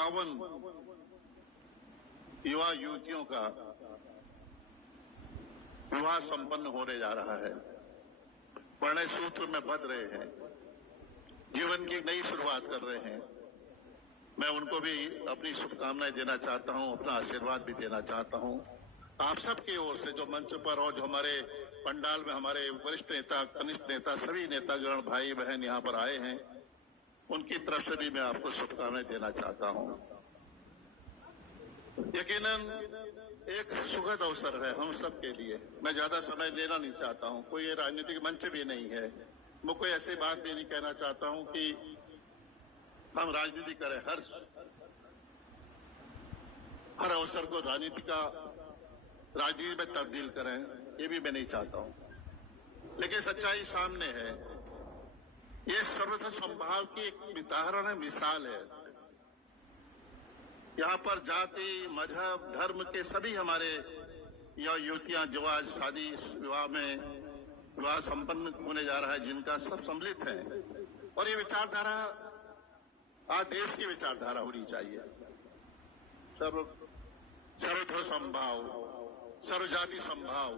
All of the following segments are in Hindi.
51 युवा युवतियों का विवाह संपन्न होने जा रहा है। परिणय सूत्र में बंध रहे हैं, जीवन की नई शुरुआत कर रहे हैं। मैं उनको भी अपनी शुभकामनाएं देना चाहता हूं, अपना आशीर्वाद भी देना चाहता हूं। आप सबकी ओर से जो मंच पर और जो हमारे पंडाल में हमारे वरिष्ठ नेता, कनिष्ठ नेता, सभी नेतागण, भाई बहन यहाँ पर आए हैं, उनकी तरफ से भी मैं आपको शुभकामनाएं देना चाहता हूं। यकीनन एक सुखद अवसर है हम सब के लिए। मैं ज्यादा समय लेना नहीं चाहता हूं, कोई राजनीतिक मंच भी नहीं है। मैं कोई ऐसी बात भी नहीं कहना चाहता हूं कि हम राजनीति करें, हर अवसर को राजनीति में तब्दील करें, ये भी मैं नहीं चाहता हूं। लेकिन सच्चाई सामने है। ये सर्वधर्म समभाव की एक उदाहरण है, मिसाल है। यहाँ पर जाति, मजहब, धर्म के सभी हमारे युवतियां जो आज शादी विवाह संपन्न होने जा रहा है, जिनका सब सम्मिलित है। और ये विचारधारा आज देश की विचारधारा होनी चाहिए। सर्वधर्म समभाव, सर्वजाति समभाव,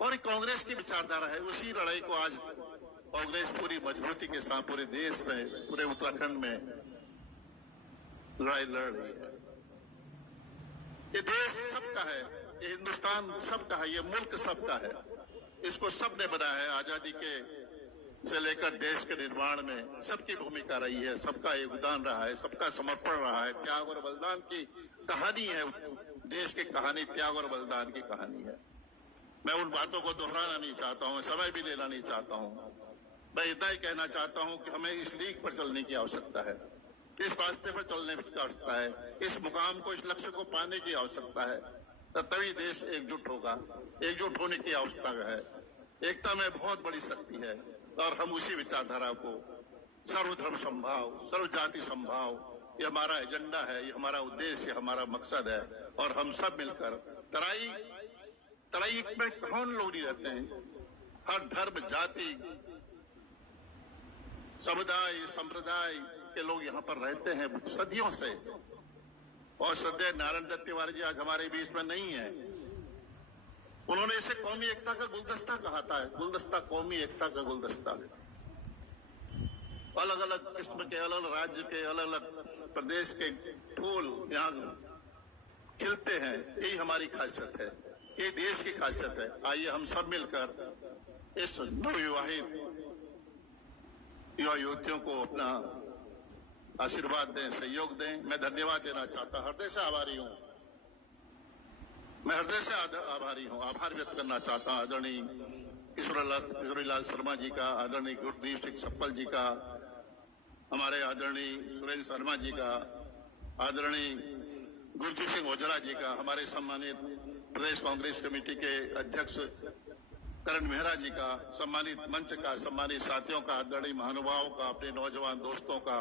और कांग्रेस की विचारधारा है। उसी लड़ाई को आज कांग्रेस पूरी मजबूती के साथ पूरे देश में, पूरे उत्तराखंड में लड़ाई लड़ रही है। ये देश सबका है, ये हिंदुस्तान सबका है, ये मुल्क सबका है। इसको सबने बनाया है। आजादी के से लेकर देश के निर्माण में सबकी भूमिका रही है, सबका योगदान रहा है, सबका समर्पण रहा है। त्याग और बलिदान की कहानी है, देश की कहानी त्याग और बलिदान की कहानी है। मैं उन बातों को दोहराना नहीं चाहता हूं, समय भी लेना नहीं चाहता हूं। मैं इतना ही कहना चाहता हूं कि हमें इस लीग पर चलने की आवश्यकता है, इस रास्ते पर चलने की आवश्यकता है, इस मुकाम को, इस लक्ष्य को पाने की आवश्यकता है। तभी देश एकजुट होगा। एकजुट होने की आवश्यकता है। एकता में बहुत बड़ी शक्ति है और हम उसी विचारधारा को, सर्वधर्म समभाव, सर्वजाति समभाव, ये हमारा एजेंडा है, ये हमारा उद्देश्य, हमारा मकसद है। और हम सब मिलकर तराई में कौन लोग नहीं रहते हैं। हर धर्म, जाति, समुदाय, संप्रदाय के लोग यहाँ पर रहते हैं सदियों से। और श्रद्धेय नारायण दत्त तिवारी जी आज हमारे बीच में नहीं है। उन्होंने इसे कौमी एकता का गुलदस्ता कहा था। गुलदस्ता, कौमी एकता का गुलदस्ता। अलग अलग किस्म के, अलग अलग राज्य के, अलग अलग प्रदेश के फूल यहाँ खिलते हैं। यही हमारी खासियत है, ये देश की खासियत है। आइए हम सब मिलकर इस नवविवाहित युवा युवतियों को अपना आशीर्वाद दें, सहयोग दें। मैं धन्यवाद देना चाहता हूं, हृदय से आभारी हूं। मैं हृदय से आभारी हूं, आभार व्यक्त करना चाहता हूं आदरणीय किशोरीलाल शर्मा जी का, आदरणीय गुरदीप सिंह सप्पल जी का, हमारे आदरणीय सुरेंद्र शर्मा जी का, आदरणीय गुरजीत सिंह ओझला जी का, हमारे सम्मानित प्रदेश कांग्रेस कमेटी के अध्यक्ष करण मेहरा जी का, सम्मानित मंच का, सम्मानित साथियों का, आदरणीय महानुभावों का, अपने नौजवान दोस्तों का,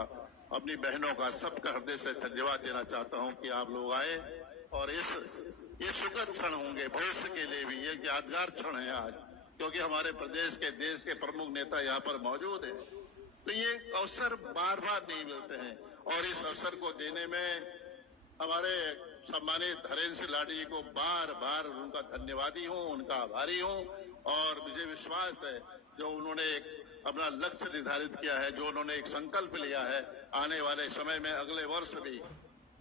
अपनी बहनों का, सबका हृदय से धन्यवाद देना चाहता हूं कि आप लोग आए। और ये सुखद क्षण होंगे भविष्य के लिए भी। ये यादगार क्षण है आज, क्योंकि हमारे प्रदेश के, देश के प्रमुख नेता यहाँ पर मौजूद है। तो ये अवसर बार बार नहीं मिलते हैं। और इस अवसर को देने में हमारे सम्मानित हरेंद्र सिंह लाडी जी को बार बार उनका धन्यवादी हूं, उनका आभारी हूं। और मुझे विश्वास है जो उन्होंने एक अपना लक्ष्य निर्धारित किया है, जो उन्होंने एक संकल्प लिया है, आने वाले समय में, अगले वर्ष भी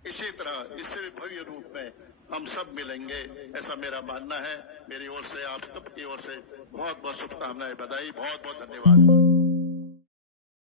इसी तरह, इससे भी भव्य रूप में हम सब मिलेंगे, ऐसा मेरा मानना है। मेरी ओर से, आप सबकी ओर से बहुत बहुत शुभकामनाएं, बधाई, बहुत बहुत धन्यवाद।